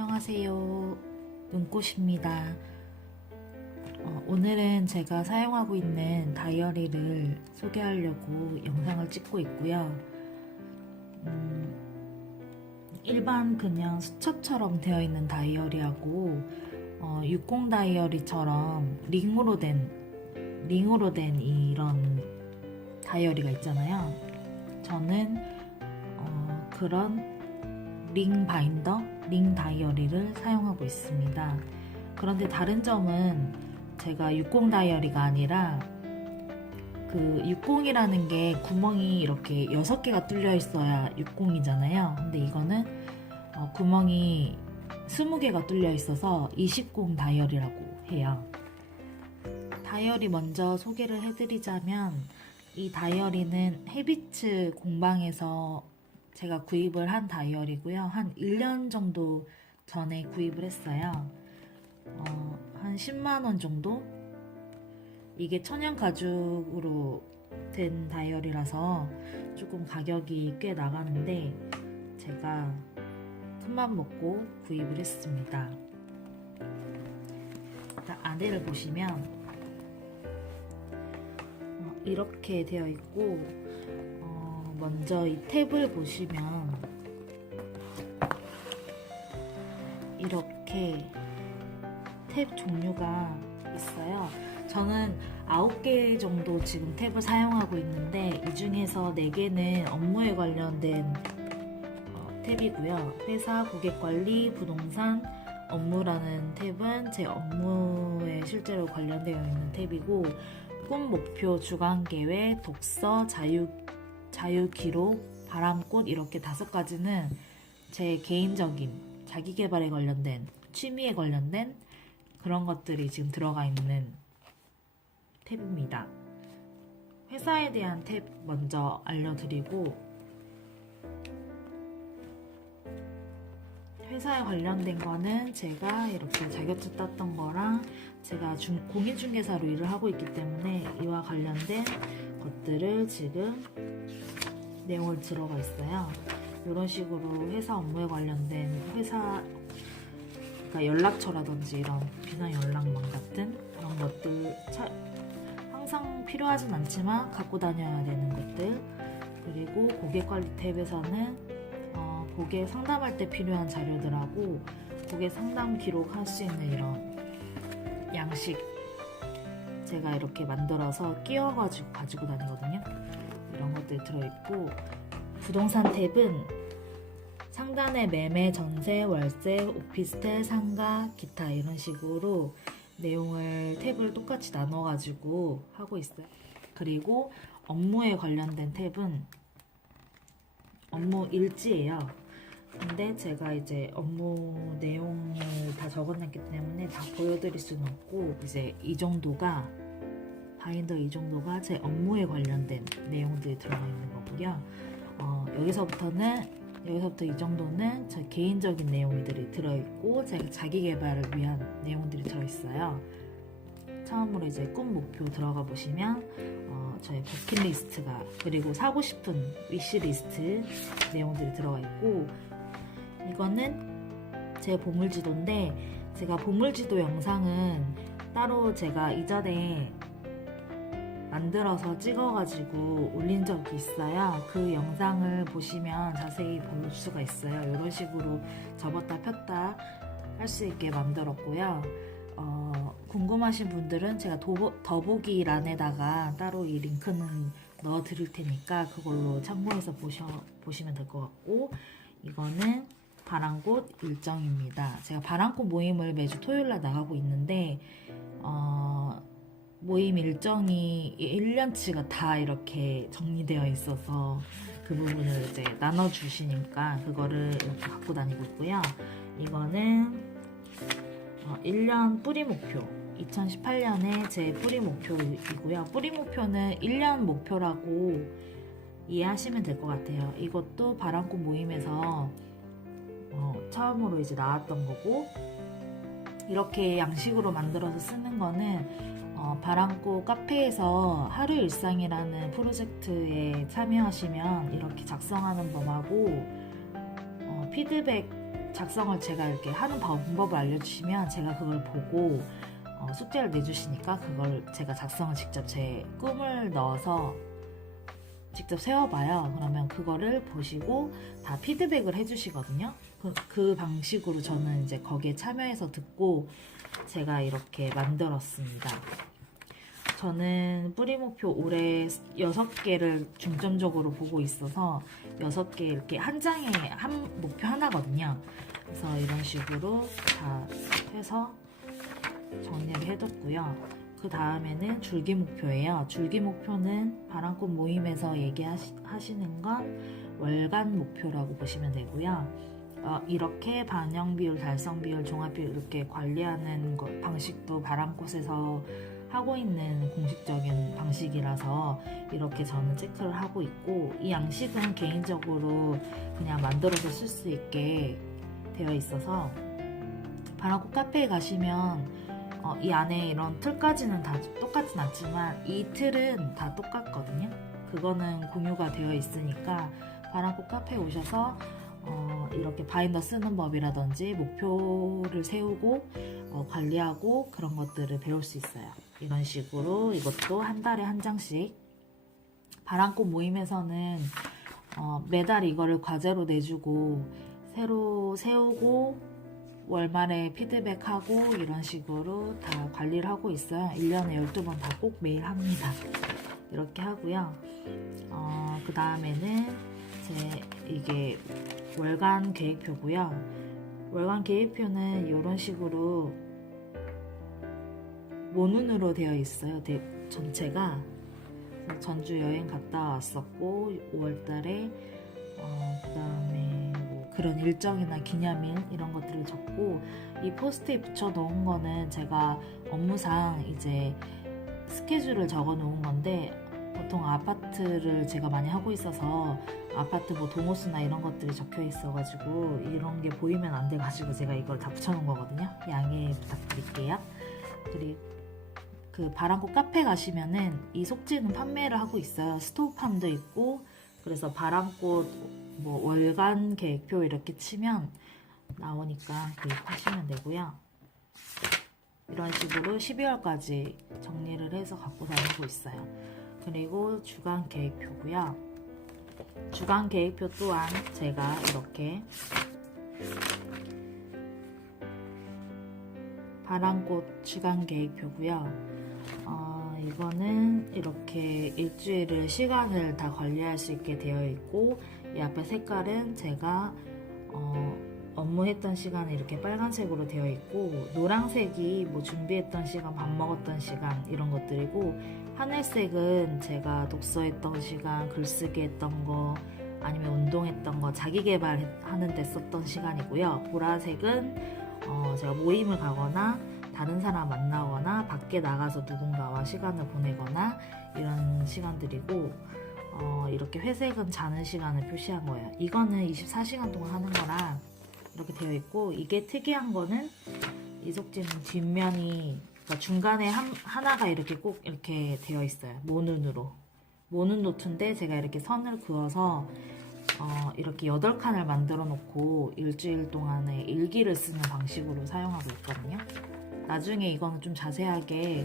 안녕하세요. 눈꽃입니다. 어, 오늘은 제가 사용하고 있는 다이어리를 소개하려고 영상을 찍고 있고요. 음, 일반 그냥 수첩처럼 되어 있는 다이어리하고 어, 60 다이어리처럼 링으로 된 링으로 된 이런 다이어리가 있잖아요. 저는 어, 그런 링 바인더, 링 다이어리를 사용하고 있습니다. 그런데 다른 점은 제가 60 다이어리가 아니라 그 60이라는 게 구멍이 이렇게 6개가 뚫려 있어야 60이잖아요. 근데 이거는 어, 구멍이 20개가 뚫려 있어서 20공 다이어리라고 해요. 다이어리 먼저 소개를 해드리자면 이 다이어리는 헤비츠 공방에서 제가 구입을 한 다이어리고요. 한 1년 정도 전에 구입을 했어요. 어, 한 10만원 정도? 이게 천연 가죽으로 된 다이어리라서 조금 가격이 꽤 나가는데 제가 큰맘 먹고 구입을 했습니다. 일단 안에를 보시면 어, 이렇게 되어 있고 어, 먼저 이 탭을 보시면 이렇게 탭 종류가 있어요. 저는 9개 정도 지금 탭을 사용하고 있는데 이 중에서 4개는 업무에 관련된 어, 탭이고요. 회사 고객 관리, 부동산, 업무라는 탭은 제 업무에 실제로 관련되어 있는 탭이고 꿈, 목표, 주간 계획, 독서, 자유, 자유 기록, 바람꽃 이렇게 다섯 가지는 제 개인적인 자기 개발에 관련된 취미에 관련된 그런 것들이 지금 들어가 있는 탭입니다. 회사에 대한 탭 먼저 알려드리고 회사에 관련된 거는 제가 이렇게 자격증 땄던 거랑 제가 중, 공인중개사로 일을 하고 있기 때문에 이와 관련된 것들을 지금 내용을 들어가 있어요. 이런 식으로 회사 업무에 관련된 회사 그러니까 연락처라든지 이런 비나 연락망 같은 그런 것들 차- 항상 필요하진 않지만 갖고 다녀야 되는 것들 그리고 고객 관리 탭에서는 어, 고객 상담할 때 필요한 자료들하고 고객 상담 기록할 수 있는 이런 양식 제가 이렇게 만들어서 끼워가지고 가지고 다니거든요. 이런 것들이 들어있고 부동산 탭은 상단에 매매, 전세, 월세, 오피스텔, 상가, 기타 이런 식으로 내용을 탭을 똑같이 나눠가지고 하고 있어요. 그리고 업무에 관련된 탭은 업무 일지예요. 근데 제가 이제 업무 내용을 다 적어놨기 때문에 다 보여드릴 수는 없고 이제 이 정도가 바인더 이 정도가 제 업무에 관련된 내용들이 들어가 있는 거고요. 어, 여기서부터는 여기서부터 이 정도는 제 개인적인 내용들이 들어있고 제가 자기 개발을 위한 내용들이 들어있어요. 처음으로 이제 꿈 목표 들어가 보시면 어, 저의 버킷리스트가 그리고 사고 싶은 위시리스트 내용들이 들어가 있고 이거는 제 보물지도인데 제가 보물지도 영상은 따로 제가 이전에 만들어서 찍어가지고 올린 적이 있어요. 그 영상을 보시면 자세히 볼 수가 있어요. 이런 식으로 접었다 폈다 할 수 있게 만들었고요. 어, 궁금하신 분들은 제가 도보, 더보기란에다가 따로 이 링크는 넣어 드릴 테니까 그걸로 참고해서 보셔, 보시면 될 것 같고 이거는 바람꽃 일정입니다. 제가 바람꽃 모임을 매주 토요일 날 나가고 있는데 어, 모임 일정이 1년치가 다 이렇게 정리되어 있어서 그 부분을 이제 나눠주시니까 그거를 이렇게 갖고 다니고 있고요. 이거는 어, 1년 뿌리 목표. 2018년에 제 뿌리 목표이고요. 뿌리 목표는 1년 목표라고 이해하시면 될 것 같아요. 이것도 바람꽃 모임에서 어, 처음으로 이제 나왔던 거고 이렇게 양식으로 만들어서 쓰는 거는 어, 바람꽃 카페에서 하루 일상이라는 프로젝트에 참여하시면 이렇게 작성하는 법하고 어, 피드백 작성을 제가 이렇게 하는 방법을 알려주시면 제가 그걸 보고 어, 숙제를 내주시니까 그걸 제가 작성을 직접 제 꿈을 넣어서 직접 세워봐요. 그러면 그거를 보시고 다 피드백을 해주시거든요. 그, 그 방식으로 저는 이제 거기에 참여해서 듣고 제가 이렇게 만들었습니다. 저는 뿌리 목표 올해 6개를 중점적으로 보고 있어서 6개 이렇게 한 장에 한 목표 하나거든요. 그래서 이런 식으로 다 해서 정리를 해뒀고요. 그 다음에는 줄기 목표예요. 줄기 목표는 바람꽃 모임에서 얘기하시는 건 월간 목표라고 보시면 되고요. 어, 이렇게 반영 비율, 달성 비율, 종합 비율 이렇게 관리하는 것, 방식도 바람꽃에서 하고 있는 공식적인 방식이라서 이렇게 저는 체크를 하고 있고 이 양식은 개인적으로 그냥 만들어서 쓸 수 있게 되어 있어서 바람꽃 카페에 가시면 어, 이 안에 이런 틀까지는 다 똑같진 않지만 이 틀은 다 똑같거든요. 그거는 공유가 되어 있으니까 바람꽃 카페에 오셔서 어, 이렇게 바인더 쓰는 법이라든지 목표를 세우고 어, 관리하고 그런 것들을 배울 수 있어요. 이런 식으로 이것도 한 달에 한 장씩 바람꽃 모임에서는 어, 매달 이거를 과제로 내주고 새로 세우고 월말에 피드백하고 이런 식으로 다 관리를 하고 있어요. 1년에 12번 다 꼭 매일 합니다. 이렇게 하고요. 어, 그 다음에는 제 이게 월간 계획표고요. 월간 계획표는 이런 식으로 모눈으로 되어 있어요. 대, 전체가 전주 여행 갔다 왔었고 5월달에 어, 그 다음에 뭐 그런 일정이나 기념일 이런 것들을 적고 이 포스트에 붙여 놓은 거는 제가 업무상 이제 스케줄을 적어 놓은 건데 보통 아파트를 제가 많이 하고 있어서 아파트 뭐 동호수나 이런 것들이 적혀 있어가지고 이런 게 보이면 안 돼가지고 제가 이걸 다 붙여놓은 거거든요. 양해 부탁드릴게요. 그리고 그 바람꽃 카페 가시면은 이 속지는 판매를 하고 있어요. 스토어팜도 있고 그래서 바람꽃 뭐 월간 계획표 이렇게 치면 나오니까 구입하시면 되고요. 이런 식으로 12월까지 정리를 해서 갖고 다니고 있어요. 그리고 주간 계획표고요. 주간 계획표 또한 제가 이렇게 바람꽃 주간 계획표고요. 어, 이거는 이렇게 일주일을 시간을 다 관리할 수 있게 되어 있고 이 앞에 색깔은 제가 어, 업무했던 시간에 이렇게 빨간색으로 되어 있고 노란색이 뭐 준비했던 시간, 밥 먹었던 시간 이런 것들이고 하늘색은 제가 독서했던 시간, 글쓰기 했던 거 아니면 운동했던 거 자기 개발하는 데 썼던 시간이고요. 보라색은 어, 제가 모임을 가거나 다른 사람 만나거나 밖에 나가서 누군가와 시간을 보내거나 이런 시간들이고 어, 이렇게 회색은 자는 시간을 표시한 거예요. 이거는 24시간 동안 하는 거라 이렇게 되어 있고 이게 특이한 거는 이속지는 뒷면이 그러니까 중간에 한, 하나가 이렇게 꼭 이렇게 되어 있어요. 모눈으로 모눈 노트인데 제가 이렇게 선을 그어서 어, 이렇게 8칸을 만들어 놓고 일주일 동안에 일기를 쓰는 방식으로 사용하고 있거든요. 나중에 이거는 좀 자세하게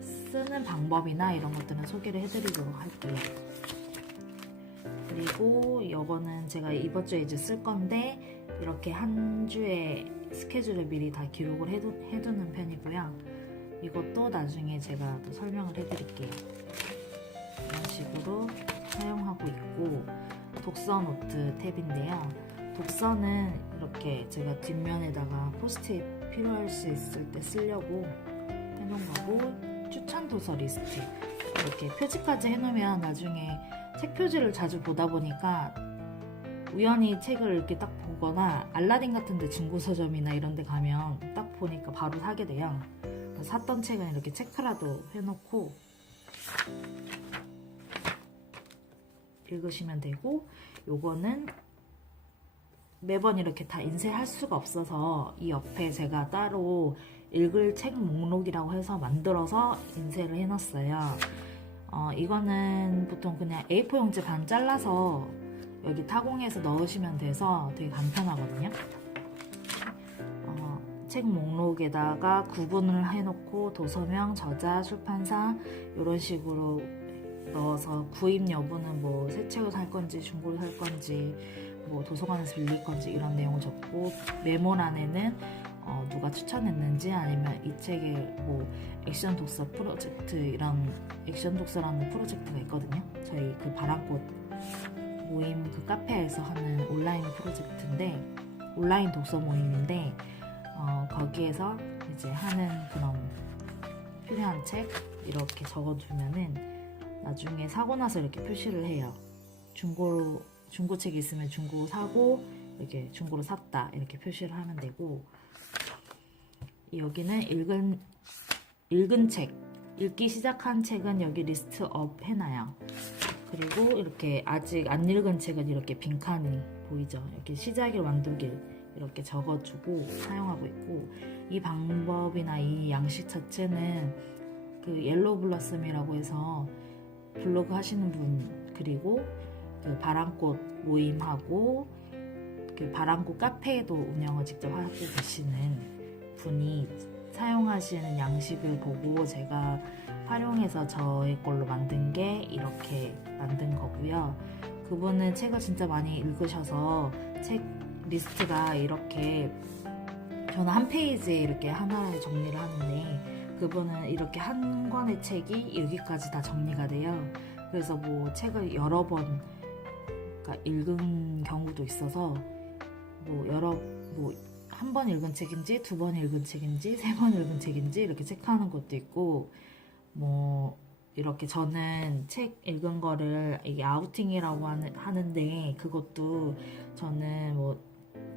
쓰는 방법이나 이런 것들은 소개를 해드리도록 할게요. 그리고 이거는 제가 이번 주에 이제 쓸 건데 이렇게 한 주에 스케줄을 미리 다 기록을 해두, 해두는 편이고요. 이것도 나중에 제가 또 설명을 해드릴게요. 이런 식으로 사용하고 있고 독서 노트 탭인데요. 독서는 이렇게 제가 뒷면에다가 포스트잇 필요할 수 있을 때 쓰려고 해놓은 거고 추천 도서 리스트 이렇게 표지까지 해놓으면 나중에 책 표지를 자주 보다 보니까 우연히 책을 이렇게 딱 보거나 알라딘 같은데 중고 서점이나 이런 데 가면 딱 보니까 바로 사게 돼요. 샀던 책은 이렇게 체크라도 해놓고 읽으시면 되고 요거는 매번 이렇게 다 인쇄할 수가 없어서 이 옆에 제가 따로 읽을 책 목록이라고 해서 만들어서 인쇄를 해놨어요. 어, 이거는 보통 그냥 A4 용지 반 잘라서 여기 타공해서 넣으시면 돼서 되게 간편하거든요. 책 목록에다가 구분을 해놓고 도서명, 저자, 출판사 이런 식으로 넣어서 구입 여부는 뭐 새 책을 살 건지 중고를 살 건지 뭐 도서관에서 빌릴 건지 이런 내용을 적고 메모란에는 어, 누가 추천했는지 아니면 이 책의 뭐 액션 독서 프로젝트 이런 액션 독서라는 프로젝트가 있거든요. 저희 그 바람꽃 모임 그 카페에서 하는 온라인 프로젝트인데 온라인 독서 모임인데 어, 거기에서 이제 하는 그런 필요한 책 이렇게 적어두면은 나중에 사고 나서 이렇게 표시를 해요. 중고로 중고책 있으면 중고 사고 이렇게 중고로 샀다 이렇게 표시를 하면 되고 여기는 읽은 읽은 책 읽기 시작한 책은 여기 리스트업 해놔요. 그리고 이렇게 아직 안 읽은 책은 이렇게 빈칸이 보이죠. 이렇게 시작일 완독일 이렇게 적어주고 사용하고 있고 이 방법이나 이 양식 자체는 그 옐로우 블러썸이라고 해서 블로그 하시는 분 그리고 그 바람꽃 모임하고 그 바람꽃 카페에도 운영을 직접 하고 계시는 분이 사용하시는 양식을 보고 제가 활용해서 저의 걸로 만든 게 이렇게 만든 거고요. 그분은 책을 진짜 많이 읽으셔서 책 리스트가 이렇게 저는 한 페이지에 이렇게 하나를 정리를 하는데 그분은 이렇게 한 권의 책이 여기까지 다 정리가 돼요. 그래서 뭐 책을 여러 번 그러니까 읽은 경우도 있어서 뭐 여러 뭐 한 번 읽은 책인지 두 번 읽은 책인지 세 번 읽은 책인지 이렇게 체크하는 것도 있고 뭐 이렇게 저는 책 읽은 거를 이게 아우팅이라고 하는, 하는데 그것도 저는 뭐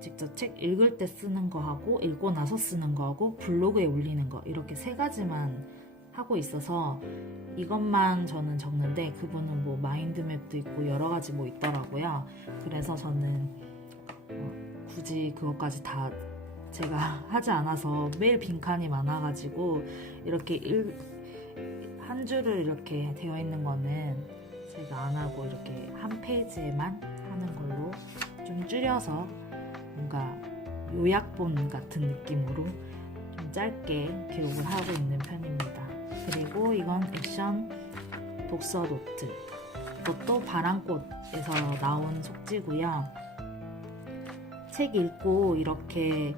직접 책 읽을 때 쓰는 거 하고 읽고 나서 쓰는 거 하고 블로그에 올리는 거 이렇게 세 가지만 하고 있어서 이것만 저는 적는데 그분은 뭐 마인드맵도 있고 여러 가지 뭐 있더라고요. 그래서 저는 어, 굳이 그것까지 다 제가 하지 않아서 매일 빈칸이 많아가지고 이렇게 일, 한 줄을 이렇게 되어 있는 거는 제가 안 하고 이렇게 한 페이지에만 하는 걸로 좀 줄여서 뭔가 요약본 같은 느낌으로 좀 짧게 기록을 하고 있는 편입니다. 그리고 이건 액션 독서 노트. 이것도 바람꽃에서 나온 속지고요. 책 읽고 이렇게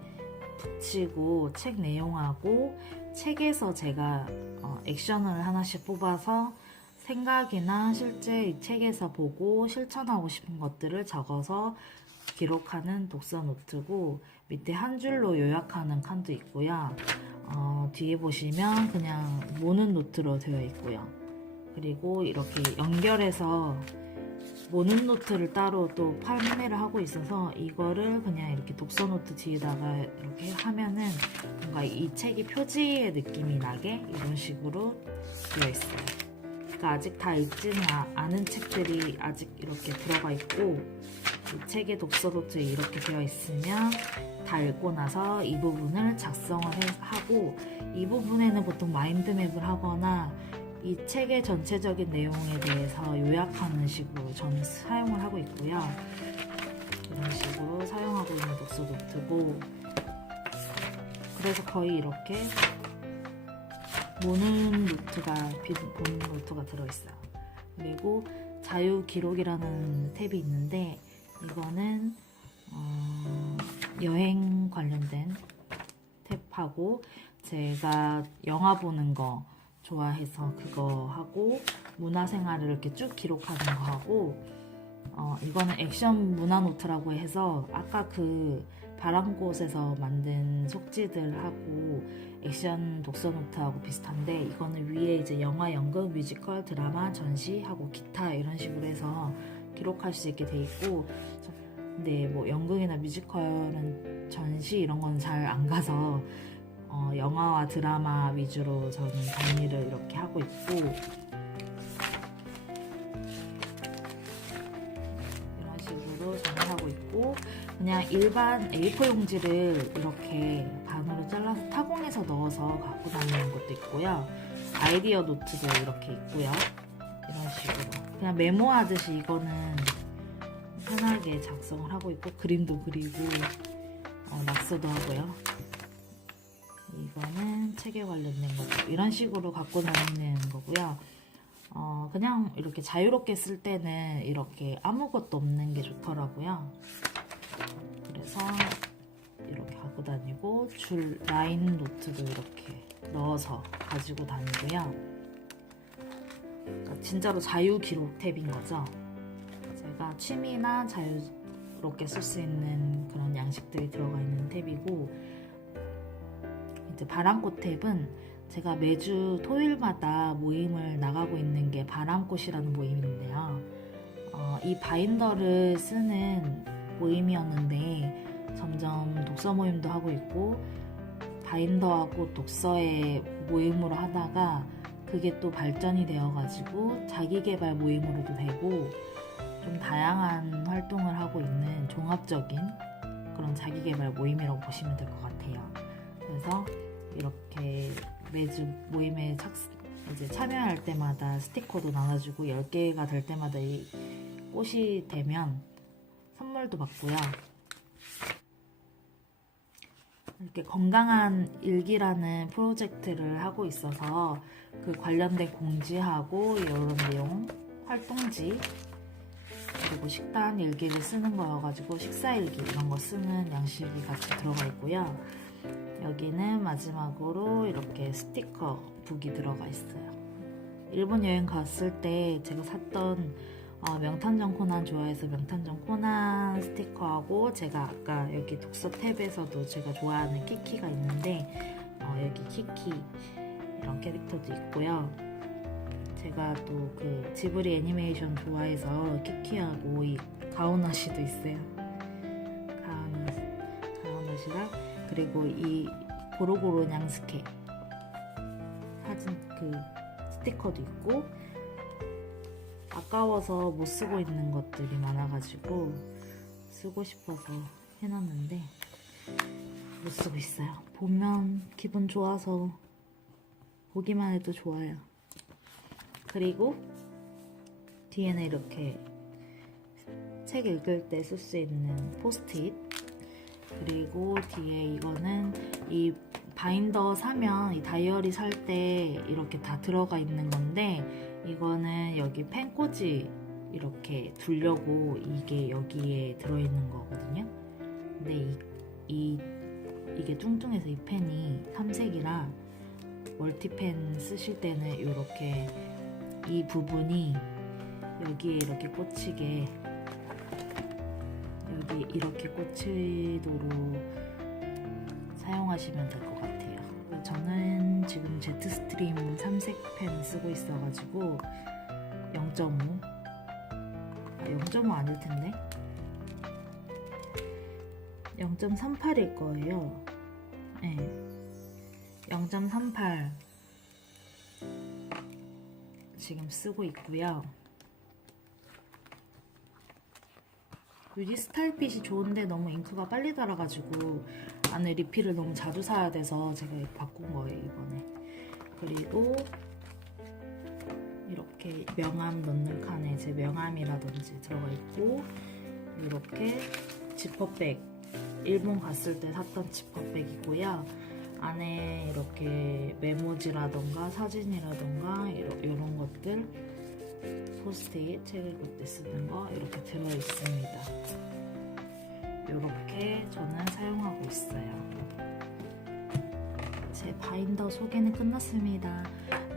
붙이고 책 내용하고 책에서 제가 어, 액션을 하나씩 뽑아서 생각이나 실제 이 책에서 보고 실천하고 싶은 것들을 적어서 기록하는 독서 노트고 밑에 한 줄로 요약하는 칸도 있고요. 어, 뒤에 보시면 그냥 모는 노트로 되어 있고요. 그리고 이렇게 연결해서 모는 노트를 따로 또 판매를 하고 있어서 이거를 그냥 이렇게 독서 노트 뒤에다가 이렇게 하면은 뭔가 이 책이 표지의 느낌이 나게 이런 식으로 되어 있어요. 그러니까 아직 다 읽지는 아- 않은 책들이 아직 이렇게 들어가 있고 이 책의 독서 노트에 이렇게 되어 있으면 다 읽고 나서 이 부분을 작성을 해- 하고 이 부분에는 보통 마인드맵을 하거나 이 책의 전체적인 내용에 대해서 요약하는 식으로 저는 사용을 하고 있고요. 이런 식으로 사용하고 있는 독서 노트고 그래서 거의 이렇게 모는 노트가 빈 모는 노트가 들어있어요. 그리고 자유 기록이라는 탭이 있는데 이거는 어, 여행 관련된 탭하고 제가 영화 보는 거 좋아해서 그거 하고 문화생활을 이렇게 쭉 기록하는 거 하고 어, 이거는 액션 문화 노트라고 해서 아까 그 바람꽃에서 만든 속지들하고 액션 독서 노트하고 비슷한데 이거는 위에 이제 영화, 연극, 뮤지컬, 드라마, 전시하고 기타 이런 식으로 해서 기록할 수 있게 돼 있고 저- 근데 뭐 연극이나 뮤지컬은 전시 이런 건 잘 안 가서 어, 영화와 드라마 위주로 저는 정리를 이렇게 하고 있고. 이런 식으로 정리하고 있고 그냥 일반 A4 용지를 이렇게 반으로 잘라서 타공해서 넣어서 갖고 다니는 것도 있고요. 아이디어 노트도 이렇게 있고요. 이런 식으로. 그냥 메모하듯이 이거는 편하게 작성을 하고 있고 그림도 그리고 어, 낙서도 하고요 이거는 책에 관련된 거죠. 이런 식으로 갖고 다니는 거고요. 어, 그냥 이렇게 자유롭게 쓸 때는 이렇게 아무것도 없는 게 좋더라고요. 그래서 이렇게 갖고 다니고 줄 라인 노트도 이렇게 넣어서 가지고 다니고요. 그러니까 진짜로 자유 기록 탭인 거죠. 제가 취미나 자유롭게 쓸 수 있는 그런 양식들이 들어가 있는 탭이고 이제 바람꽃 탭은 제가 매주 토요일마다 모임을 나가고 있는 게 바람꽃이라는 모임인데요. 어, 이 바인더를 쓰는 모임이었는데 점점 독서 모임도 하고 있고 바인더하고 독서의 모임으로 하다가 그게 또 발전이 되어가지고 자기개발 모임으로도 되고 좀 다양한 활동을 하고 있는 종합적인 그런 자기개발 모임이라고 보시면 될 것 같아요. 그래서 이렇게 매주 모임에 착, 이제 참여할 때마다 스티커도 나눠주고 10개가 될 때마다 이 꽃이 되면 선물도 받고요. 이렇게 건강한 일기라는 프로젝트를 하고 있어서 그 관련된 공지하고 이런 내용, 활동지, 그리고 식단 일기를 쓰는 거여가지고 식사 일기 이런 거 쓰는 양식이 같이 들어가 있고요. 여기는 마지막으로 이렇게 스티커 북이 들어가 있어요. 일본 여행 갔을 때 제가 샀던 어, 명탐정 코난 좋아해서 명탐정 코난 스티커하고 제가 아까 여기 독서 탭에서도 제가 좋아하는 키키가 있는데 어, 여기 키키 이런 캐릭터도 있고요. 제가 또 그 지브리 애니메이션 좋아해서 키키하고 이 가오나시도 있어요. 그리고 이 고로고로 냥스케 사진 그 스티커도 있고 아까워서 못 쓰고 있는 것들이 많아가지고 쓰고 싶어서 해놨는데 못 쓰고 있어요. 보면 기분 좋아서 보기만 해도 좋아요. 그리고 뒤에는 이렇게 책 읽을 때 쓸 수 있는 포스트잇 그리고 뒤에 이거는 이 바인더 사면 이 다이어리 살 때 이렇게 다 들어가 있는 건데 이거는 여기 펜꽂이 이렇게 두려고 이게 여기에 들어있는 거거든요. 근데 이, 이 이게 뚱뚱해서 이 펜이 삼색이라 멀티펜 쓰실 때는 이렇게 이 부분이 여기에 이렇게 꽂히게 이렇게 꽂히도록 사용하시면 될 것 같아요. 저는 지금 제트 스트림 삼색 펜 쓰고 있어가지고 0.5 아, 0.5 아닐 텐데 0.38일 거예요. 네. 0.38 지금 쓰고 있고요. 유지 스타일핏이 좋은데 너무 잉크가 빨리 달아가지고 안에 리필을 너무 자주 사야 돼서 제가 바꾼 거예요 이번에. 그리고 이렇게 명함 넣는 칸에 제 명함이라든지 들어가 있고 이렇게 지퍼백 일본 갔을 때 샀던 지퍼백이고요. 안에 이렇게 메모지라던가 사진이라던가 이런 것들 포스트잇 책 읽을 때 쓰는 거 이렇게 들어 있습니다. 이렇게 저는 사용하고 있어요. 제 바인더 소개는 끝났습니다.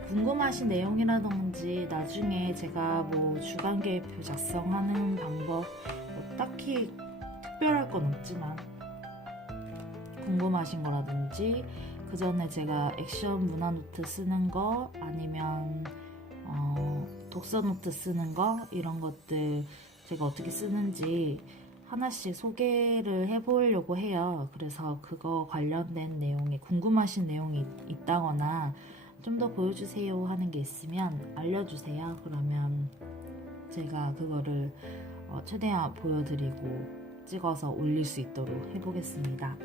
궁금하신 내용이라든지 나중에 제가 뭐 주간 계획표 작성하는 방법 뭐 딱히 특별할 건 없지만 궁금하신 거라든지 그 전에 제가 액션 문화 노트 쓰는 거 아니면 어, 독서 노트 쓰는 거 이런 것들 제가 어떻게 쓰는지 하나씩 소개를 해보려고 해요. 그래서 그거 관련된 내용이 궁금하신 내용이 있다거나 좀 더 보여주세요 하는 게 있으면 알려주세요. 그러면 제가 그거를 어, 최대한 보여드리고 찍어서 올릴 수 있도록 해보겠습니다.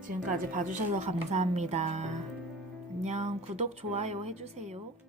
지금까지 봐주셔서 감사합니다. 안녕, 구독, 좋아요 해주세요.